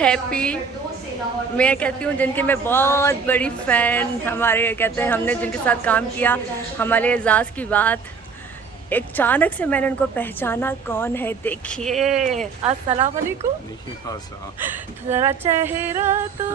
Happy. मैं कहती हूँ जिनकी मैं बहुत बड़ी फ़ैन, हमारे कहते हैं हमने जिनके साथ काम किया, हमारे एजाज़ की बात, एक अचानक से मैंने उनको पहचाना। कौन है देखिए, अस्सलाम वालेकुम। ज़रा चेहरा तो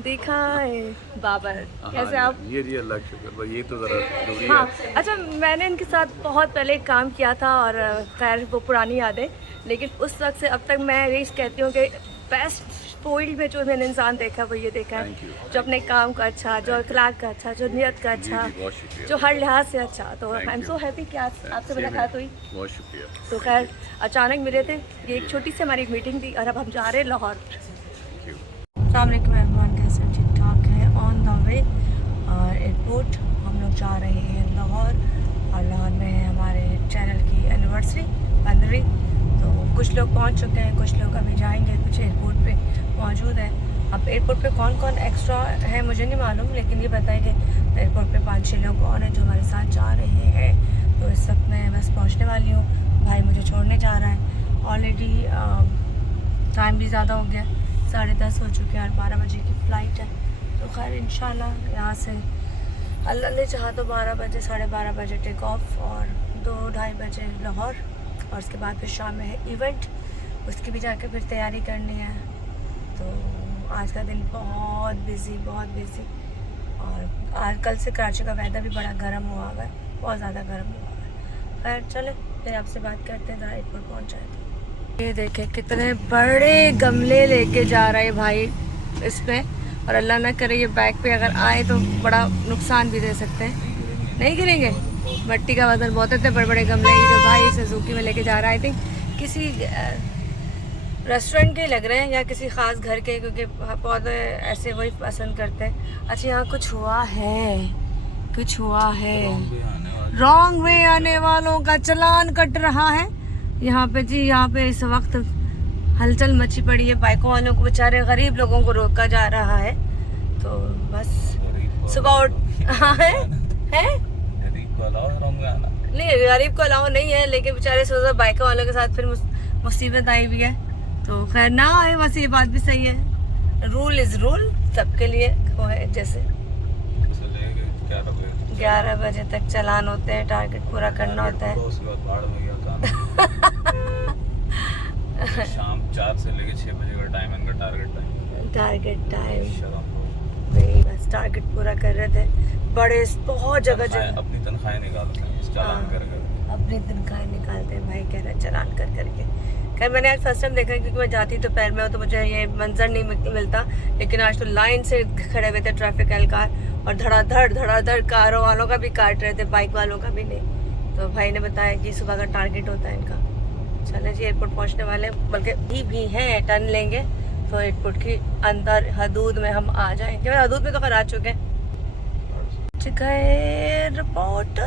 दिखाए बाबर। कैसे आप? ये अल्लाह का शुक्र, ये तो ज़रा दूरी हाँ, है। अच्छा मैंने इनके साथ बहुत पहले काम किया था और खैर वो पुरानी यादें, लेकिन उस वक्त से अब तक मैं यही कहती हूँ कि बेस्ट फील्ड में जो मैंने इंसान देखा वो ये देखा थैंक यू। है जो अपने काम का अच्छा, जो अखलाक का अच्छा, जो नियत का जी अच्छा, जी, बहुत शुक्रिया। जो हर लिहाज से अच्छा। तो I thank am you. So happy कि आज आपसे मुलाकात हुई। बहुत शुक्रिया। तो खैर अचानक मिले थे, ये एक छोटी सी हमारी मीटिंग थी और अब हम जा रहे हैं लाहौर। Thank you. अस्सलाम वालेकुम एवरीवन, कैसे हैं? ठीक ठाक है। ऑन द वे एयरपोर्ट हम लोग जा रहे हैं लाहौर, और लाहौर में है हमारे चैनल की एनिवर्सरी 15वीं। तो कुछ लोग पहुंच चुके हैं, कुछ लोग अभी जाएंगे, कुछ एयरपोर्ट पे मौजूद हैं। अब एयरपोर्ट पे कौन कौन एक्स्ट्रा है मुझे नहीं मालूम, लेकिन ये बताएं कि एयरपोर्ट पे 5-6 लोग और हैं जो हमारे साथ जा रहे हैं। तो इस वक्त मैं बस पहुँचने वाली हूँ, भाई मुझे छोड़ने जा रहा है। ऑलरेडी टाइम भी ज़्यादा हो गया, 10:30 हो चुके हैं और 12 बजे की फ़्लाइट है। तो खैर इंशाल्लाह यहाँ से अल्लाह ने चाहा तो 12 बजे 12:30 बजे टेक ऑफ और 2-2:30 बजे लाहौर, और उसके बाद फिर शाम में है इवेंट, उसकी भी जाके फिर तैयारी करनी है। तो आज का दिन बहुत बिज़ी और आज कल से कराची का वेदर भी बड़ा गर्म हुआ हुआ है, बहुत ज़्यादा गर्म हुआ हुआ है। खैर चले फिर आपसे बात करते हैं, ज़रा एयरपोर्ट पहुँच जाए तो। ये देखें कितने बड़े गमले लेके जा रहे भाई इसमें, और अल्लाह ना करे ये बैग पे अगर आए तो बड़ा नुकसान भी दे सकते हैं। नहीं गिरेंगे, मिट्टी का वजन बहुत है। बड़े बड़े गमले ही जो भाई सुजुकी में लेके जा रहा है, आई थिंक किसी रेस्टोरेंट के लग रहे हैं या किसी ख़ास घर के, क्योंकि पौधे ऐसे वही पसंद करते हैं। अच्छा यहाँ कुछ हुआ है, रॉन्ग वे आने वालों का चालान कट रहा है यहाँ पे जी। यहाँ पे इस वक्त हलचल मची पड़ी है, बाइकों वालों को, बेचारे गरीब लोगों को रोका जा रहा है। तो बस सुबह हाँ है नहीं, गरीब को अलाउ नहीं है, लेकिन बेचारे सोचा बाइकों वालों के साथ फिर मुसीबत आई भी है। तो खैर ना आए, बस ये बात भी सही है, रूल इज़ रूल सबके लिए वो है। जैसे 11 बजे तक चालान होते हैं, टारगेट पूरा करना होता है। शाम 4 से लेके 6 बजे का टाइम इनका टारगेट टाइम वही, बस टारगेट पूरा कर रहे थे। बड़े बहुत जगह अपनी तनख्वाहें निकालते हैं चालान कर कर, अपनी तनख्वाहें निकालते हैं भाई, कह रहे हैं चालान कर करके। खैर मैंने आज फर्स्ट टाइम देखा, क्योंकि मैं जाती तो पैर में हो तो मुझे ये मंजर नहीं मिलता, लेकिन आज तो लाइन से खड़े हुए थे ट्रैफिक एहलकार, और धड़ाधड़ कारों वालों का भी काट रहे थे, बाइक वालों का भी नहीं। तो भाई ने बताया कि सुबह का टारगेट होता है इनका। चले जी एयरपोर्ट पहुंचने वाले, बल्कि भी हैं, टर्न लेंगे तो एयरपोर्ट की अंदर हदूद में हम आ जाएंगे। हदूद में तो खैर आ चुके हैं, एयरपोर्ट,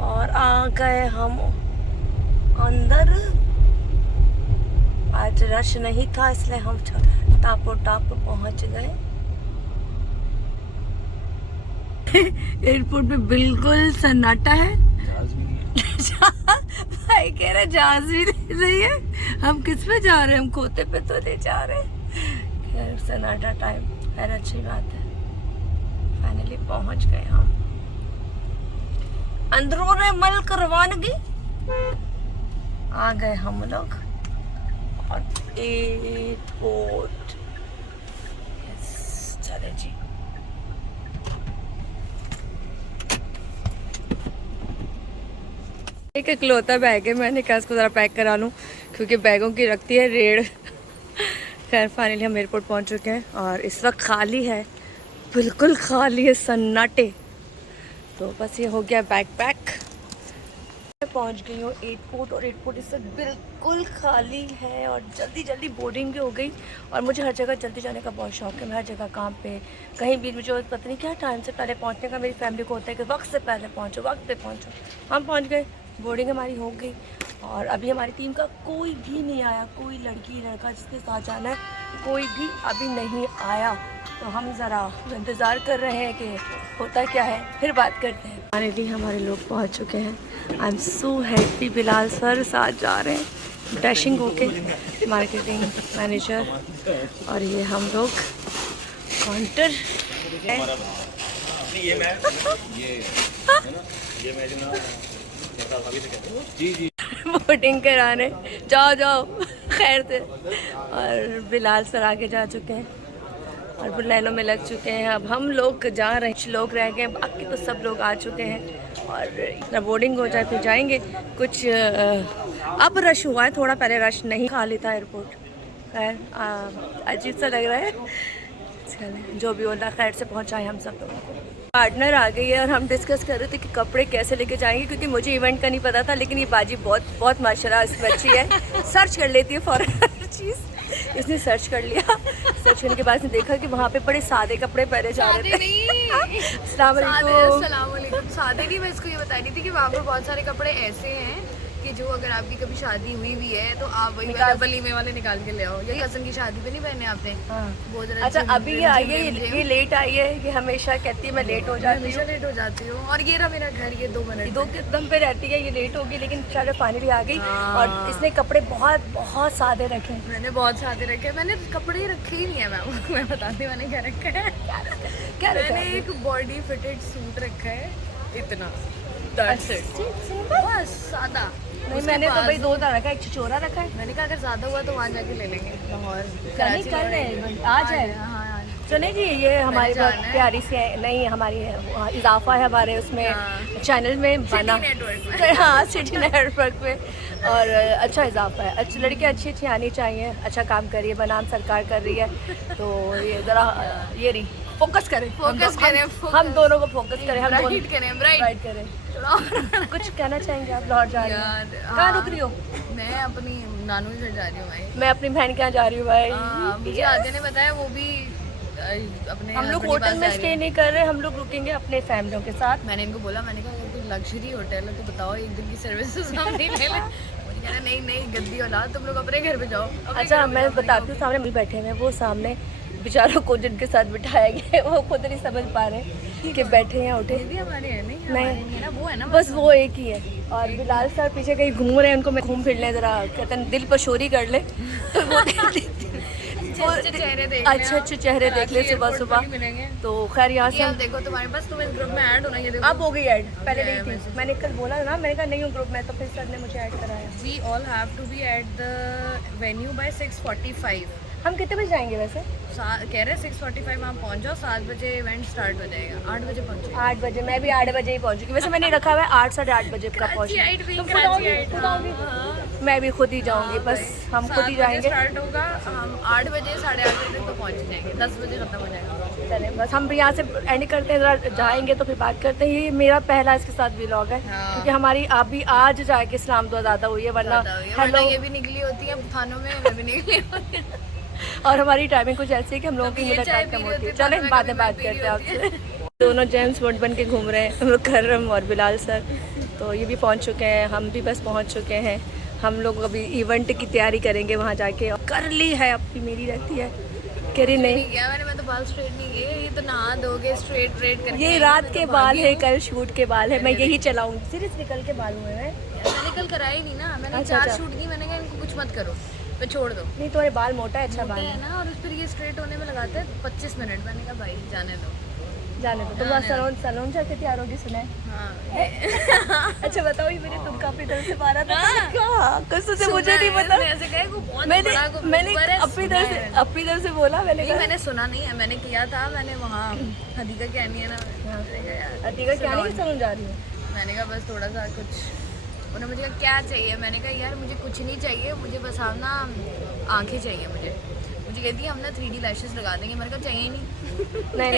और आ गए हम अंदर। आज रश नहीं था इसलिए हम टापो टाप पहुंच गए। एयरपोर्ट पे बिल्कुल सन्नाटा है, भाई कह रहे जहाज भी नहीं रही है, हम किस पे जा रहे हैं, हम खोते पे तो नहीं जा रहे। खैर सन्नाटा टाइम, खैर अच्छी बात है, फाइनली पहुंच गए हम अंदरूर मुल्क रवानगी। आ गए हम लोग और एयरपोर्ट। चले जी, एक इकलौता बैग है, मैंने कहा इसको ज़रा पैक करा लूँ क्योंकि बैगों की रखती है रेड। खैर फाइनली हम एयरपोर्ट पहुँच चुके हैं और इस वक्त खाली है, बिल्कुल खाली है, सन्नाटे। तो बस ये हो गया बैग पैक। मैं पहुँच गई हूँ एयरपोर्ट, और एयरपोर्ट इस वक्त बिल्कुल खाली है और जल्दी जल्दी बोर्डिंग भी हो गई। और मुझे हर जगह जल्दी जाने का बहुत शौक है, मैं हर जगह काम पे कहीं भी, मुझे पता नहीं क्या टाइम से पहले पहुँचने का मेरी फैमिली को होता है कि वक्त से पहले पहुँचो, वक्त पे पहुँचो। हम पहुँच गए, बोर्डिंग हमारी हो गई, और अभी हमारी टीम का कोई भी नहीं आया, कोई लड़की लड़का जिसके साथ जाना है कोई भी अभी नहीं आया। तो हम ज़रा इंतज़ार कर रहे हैं कि होता क्या है, फिर बात करते हैं। फाइनली हमारे लोग पहुंच चुके हैं। I am so happy, Bilal sir साथ जा रहे हैं, डैशिंग होके मार्केटिंग मैनेजर, और ये हम लोग काउंटर बोटिंग कराने। जाओ जाओ खैर से। और बिलाल सर आगे जा चुके हैं और वो लाइनों में लग चुके हैं। अब हम लोग जा रहे हैं, कुछ लोग रह गए, बाकी तो सब लोग आ चुके हैं। और इतना बोर्डिंग हो जाए फिर जाएंगे। कुछ अब रश हुआ है थोड़ा, पहले रश नहीं, खाली था एयरपोर्ट। खैर अजीब सा लग रहा है। चले जो भी होना, खैर से पहुंचाए हम सब लोगों को। पार्टनर आ गई है और हम डिस्कस कर रहे थे कि कपड़े कैसे लेके जाएंगे, क्योंकि मुझे इवेंट का नहीं पता था, लेकिन ये बाजी बहुत बहुत माशाल्लाह इसमें अच्छी है, सर्च कर लेती है फॉर हर चीज़। इसने सर्च कर लिया, सर्च करने के बाद इसने देखा कि वहाँ पे बड़े सादे कपड़े पहने जा रहे थे। अस्सलाम वालेकुम। सादे नहीं, मैं इसको ये बता रही थी कि वहाँ पर बहुत सारे कपड़े ऐसे हैं कि जो अगर आपकी कभी शादी हुई भी है तो आप वही वाले वलीमे वाले निकाल के ले आओ। ये कज़न की शादी पे नहीं पहने आपने? बहुत ज़रा। अच्छा अभी ये आई है, ये लेट आई है, ये हमेशा कहती है मैं लेट हो जाती हूँ, हमेशा लेट हो जाती हूँ। और ये रहा मेरा घर, ये 2 मिनट 2 कदम पे रहती है, ये लेट होगी, लेकिन बेचारे फाइनली आ गई। और इसने कपड़े बहुत बहुत सादे रखे हैं। मैंने बहुत सादे रखे हैं, मैंने कपड़े रखे ही नहीं है। मैं बताती हूँ मैंने क्या रखा है। क्या रखा मैंने है? एक बॉडी फिटेड सूट रखा है, इतना, बस सादा। नहीं मैंने तो भाई 2 तरह रखा है, एक छिछोरा रखा है। मैंने कहा अगर ज़्यादा हुआ तो वहाँ जाके ले लेंगे लाहौर। नहीं कर रहे हैं, आ जाए। हाँ, सुने जी, ये हमारी बहुत प्यारी सी है, नहीं हमारी इजाफा है हमारे उसमें चैनल में बना, हाँ सिटी नेटवर्क में। और अच्छा इजाफा है, अच्छी लड़की अच्छी आनी चाहिए, अच्छा काम कर रही है, बनाम सरकार कर रही है। तो ये ज़रा ये रही फोकस करें, हम दोनों को फोकस करें, हम ब्राइट करें। कुछ कहना चाहेंगे आप? लाहौर जा रही हैं, कहाँ रुक रही हो? मैं अपनी नानू के घर जा रही हूँ भाई। मैं अपनी बहन के यहाँ जा रही हूँ भाई। मुझे आदि ने बताया, वो भी अपने हम लोग होटल में स्टे नहीं कर रहे, हम लोग रुकेंगे अपने फैमिलियों के साथ। मैंने इनको बोला, मैंने कहा अगर कोई लग्जरी होटल है तो बताओ, एक दिन की सर्विसेज हम नहीं ले लें। मुझे कह रहा नहीं गद्दी वाला, तुम लोग अपने घर पे जाओ। अच्छा मैं बताती हूँ, सामने मिल बैठे हैं, वो सामने बेचारों को जिनके साथ बिठाया गया वो खुद नहीं समझ पा रहे कि बैठे हैं उठे। ये भी हमारे हैं, नहीं ना, वो है ना, बस वो एक ही है। और बिलाल सर पीछे कहीं घूम रहे हैं, उनको मैं घूम फिर लें ज़रा, कहते हैं दिल पर शोरी कर ले तो वो चेहरे देख अच्छे अच्छे चेहरे देख ले सुबह सुबह। तो खैर यहाँ से देखो तुम्हारे पास, तुम इस ग्रुप में ऐड होना। ये देखो अब हो गई ऐड, पहले नहीं थी। मैंने कल बोला ना, मैंने कहा नहीं हूँ ग्रुप में, तो फिर सर ने मुझे ऐड कराया। We all have to be at the venue by 6:45। हम कितने बजे जाएंगे वैसे? कह रहे हैं 6:45 वहाँ पहुँच जाओ, 7 बजे इवेंट स्टार्ट हो जाएगा, 8 बजे पहुँचो। 8 बजे, मैं भी 8 बजे ही पहुँचूँगी। वैसे मैंने रखा हुआ है 8 साढ़े 8 बजे का पहुँचना। तुम खुद आओगी? मैं भी खुद ही जाऊँगी, बस हम खुद ही जाएंगे। स्टार्ट होगा, हम 8 बजे 8:30 बजे तक तो पहुँच जाएंगे, 10 बजे खत्म हो जाएगा। चले बस हम भी यहाँ से एंड करते हैं, ज़रा जाएंगे तो फिर बात करते हैं। ये मेरा पहला इसके साथ व्लॉग है, क्योंकि हमारी अभी आज जाके इस्लाम दुआ ज़्यादा हुई है, वरना हेलो ये भी निकली होती है थानों में, मैं भी निकली होती है। और हमारी टाइमिंग कुछ ऐसी है कि हम लोगों की मुलाकात कम होती है। चलें बाद में बात करते हैं आपसे। दोनों जेंट्स वोट बन के घूम रहे हैं, मुकर्रम और बिलाल सर। तो ये भी पहुंच चुके हैं, हम भी बस पहुंच चुके हैं। हम लोग अभी इवेंट की तैयारी करेंगे वहां जाके। कर ली है, अपनी मेरी रहती है, कह रही नहीं किया मैंने, मैं तो बाल स्ट्रेट नहीं किए, ये तो नहा धोगे स्ट्रेट करके। ये रात के बाल है, कल शूट के बाल है, मैं यही चलाऊंगी। सीरियसली कल के बाल हुए हैं, मैंने कल कराया ही नहीं ना, मैंने अच्छा, 4 शूट की, मैंने कहा इनको कुछ मत करो, पे छोड़ दो। नहीं तुम्हारे बाल मोटा है, अच्छा बाल है ना, और फिर ये स्ट्रेट होने में लगाते हैं 25 मिनट। मैंने कहा भाई जाने दो, जाने दो। तुम सलोन जाके तैयार होगी, सुना है? हाँ। अच्छा बताओ, ये मेरे तुम काफी तरह से मारा था कसम से, मुझे नहीं पता। मैंने अपनी तरफ से बोला, मैंने सुना नहीं है, मैंने किया था, मैंने वहाँ हदीका क्या नहीं है ना, हदीका क्या नहीं सलोन जा रही हूँ। मैंने कहा बस थोड़ा सा कुछ, उन्होंने मुझे कहा क्या चाहिए, मैंने कहा यार मुझे कुछ नहीं चाहिए, मुझे बस आप ना आँखें चाहिए मुझे कहती है हम ना 3D लैशेस लगा देंगे। मैंने कहा चाहिए नहीं। नहीं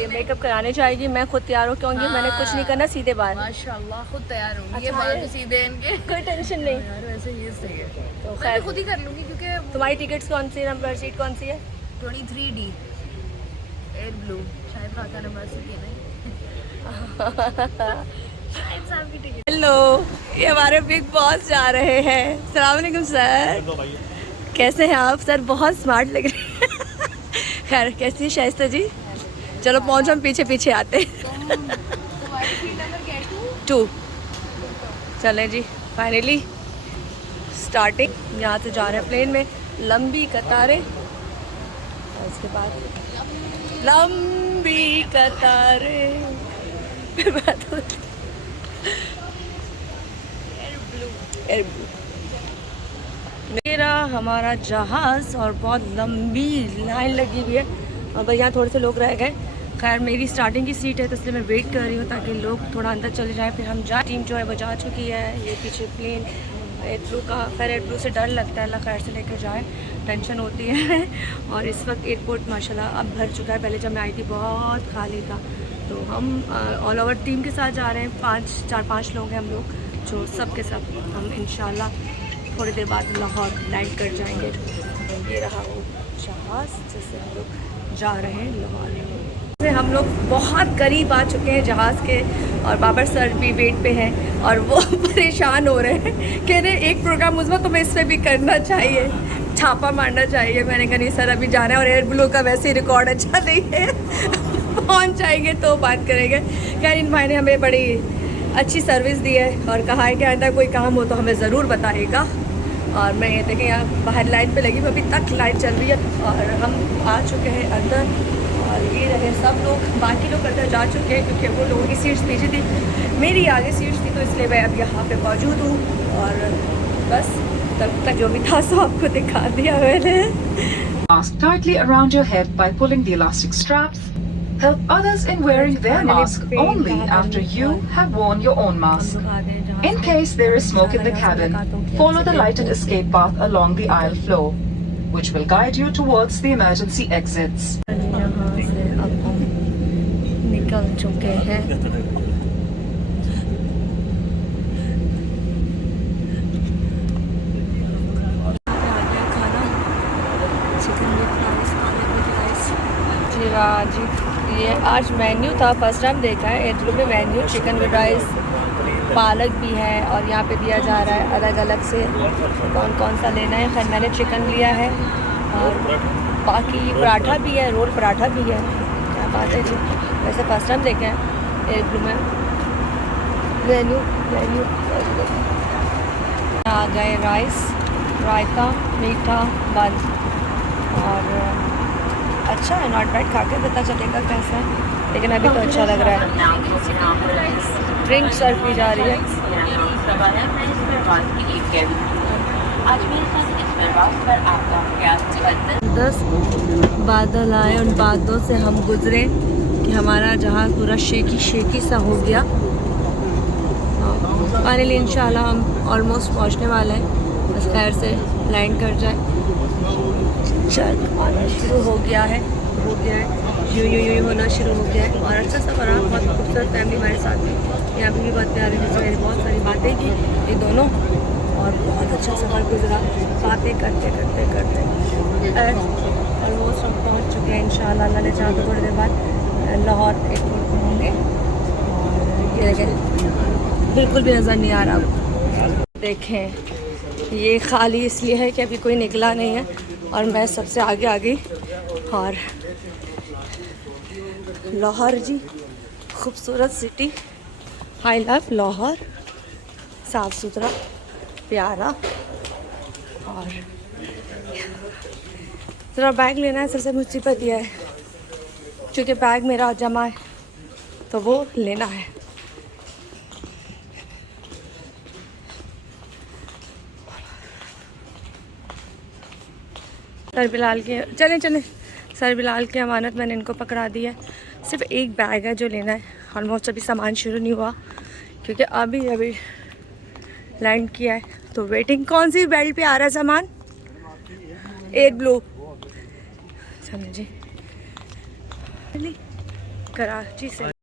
ये मेकअप कराने जाएगी, मैं खुद तैयार हो क्योंकि मैंने कुछ नहीं करना, सीधे बाल। माशाल्लाह खुद तैयार होंगी, ये बाल भी सीधे इनके, कोई टेंशन नहीं यार, वैसे ये सही है। तो मैं खुद ही कर लूँगी, क्योंकि तुम्हारी टिकट्स कौन सी, नंबर सीट कौन सी है? 23D एयर ब्लू, शायद फाका नंबर सीट है नहीं। हेलो, ये हमारे बिग बॉस जा रहे हैं। अस्सलाम वालेकुम सर, कैसे हैं आप? सर बहुत स्मार्ट लग रहे हैं। खैर कैसी है शाइस्ता जी? चलो पहुंचो, हम पीछे पीछे आते हैं। 2 चलें जी, फाइनली स्टार्टिंग। यहाँ से जा रहे हैं प्लेन में, लंबी कतारें, और उसके बाद लंबी कतारें फिर बात होती। एयर ब्लू मेरा हमारा जहाज़, और बहुत लंबी लाइन लगी हुई है। और भाई यहाँ थोड़े से लोग रह गए। खैर मेरी स्टार्टिंग की सीट है तो इसलिए मैं वेट कर रही हूँ ताकि लोग थोड़ा अंदर चले जाएं, फिर हम जाए। टीम जो है वो जा चुकी है। ये पीछे प्लेन एयर ब्लू का, खैर एयर ब्लू से डर लगता है, अल्लाह खैर से लेकर जाए, टेंशन होती है। और इस वक्त एयरपोर्ट माशाल्लाह अब भर चुका है, पहले जब मैं आई थी बहुत खाली था। तो हम ऑल ओवर टीम के साथ जा रहे हैं, 4-5 लोग हैं हम लोग, जो सब के सब हम इंशाल्लाह थोड़ी देर बाद लाहौर लैंड कर जाएंगे। ये रहा वो जहाज़ जिससे हम लोग जा रहे हैं लाहौर। हम लोग बहुत करीब आ चुके हैं जहाज़ के, और बाबर सर भी वेट पे हैं और वो परेशान हो रहे हैं, कह रहे एक प्रोग्राम मुझमें तुम्हें इस पर भी करना चाहिए, छापा मारना चाहिए। मैंने कहा नहीं सर अभी जा रहे हैं, और एयर ब्लू का वैसे ही रिकॉर्ड अच्छा नहीं है पहुंच जाएंगे तो बात करेंगे। खैर इन भाई ने हमें बड़ी अच्छी सर्विस दी है और कहा है कि आइंदा कोई काम हो तो हमें ज़रूर बताइएगा। और मैं ये देखें यहाँ बाहर लाइन पे लगी हुई, अभी तक लाइन चल रही है, और हम आ चुके हैं अंदर। और ये रहे सब लोग, बाकी लोग अंदर जा चुके हैं क्योंकि वो लोगों की सीट्स पीछे थी, मेरी आगे सीट्स थी, तो इसलिए मैं अब यहाँ पे मौजूद हूँ। और बस तब तक जो भी था सो आपको दिखा दिया मैंने। Mask tightly around your head by pulling the elastic straps. Help others in wearing their mask only after you have worn your own mask. In case there is smoke in the cabin, follow the lighted escape path along the aisle floor, which will guide you towards the emergency exits. यहाँ से अब हम निकल चुके हैं। खाना chicken with rice, पालक with rice. जी वाह जी, ये आज मेन्यू था, फर्स्ट टाइम देखा है एयर ब्लू में मेन्यू। चिकन विद राइस, पालक भी है, और यहाँ पे दिया जा रहा है अलग अलग से कौन कौन सा लेना है। खैर मैंने चिकन लिया है, और बाकी पराठा भी है, रोल पराठा भी है। क्या बात है जी, वैसे फर्स्ट टाइम देखे हैं एयर ब्लू में मेन्यू। आ गए राइस, रायता, मीठा, बन, और अच्छा है, नॉट बैड, खा के पता चलेगा कैसा है, लेकिन अभी तो अच्छा लग रहा है। ड्रिंक सर्व की जा रही है। दस बादल आए, उन बादलों से हम गुजरे कि हमारा जहाज़ पूरा शेकी सा हो गया। फाइनली इंशाल्लाह हम ऑलमोस्ट पहुंचने वाले हैं, बस खैर से लैंड कर जाए। चल आना शुरू हो गया है, यूँ होना शुरू हो गया है। और अच्छा सफ़र रहा, बहुत खूबसूरत फैमिली हमारे साथ में, यहाँ पे भी बहुत प्यारे थे, बहुत सारी बातें की ये दोनों, और बहुत अच्छा सफ़र गुजरा, बातें करते ऑलमोस्ट हम पहुँच चुके हैं इंशाल्लाह। अल्लाह ने चाहा तो थोड़ी देर बाद लाहौर एयरपोर्ट पे होंगे। और ये देखें बिल्कुल भी नज़र नहीं आ रहा, देखें ये खाली इसलिए है कि अभी कोई निकला नहीं है, और मैं सबसे आगे आ गई। और लाहौर जी खूबसूरत सिटी, आई लव लाहौर, साफ़ सुथरा, प्यारा। और ज़रा बैग लेना है, सबसे मुसीबत यह है क्योंकि बैग मेरा जमा है तो वो लेना है। सर बिलाल के चलें सर बिलाल की अमानत मैंने इनको पकड़ा दी है। सिर्फ एक बैग है जो लेना है, ऑलमोस्ट अभी सामान शुरू नहीं हुआ क्योंकि अभी लैंड किया है, तो वेटिंग। कौन सी बेल्ट पे आ रहा है सामान? Air blue. चलो जी, कराची से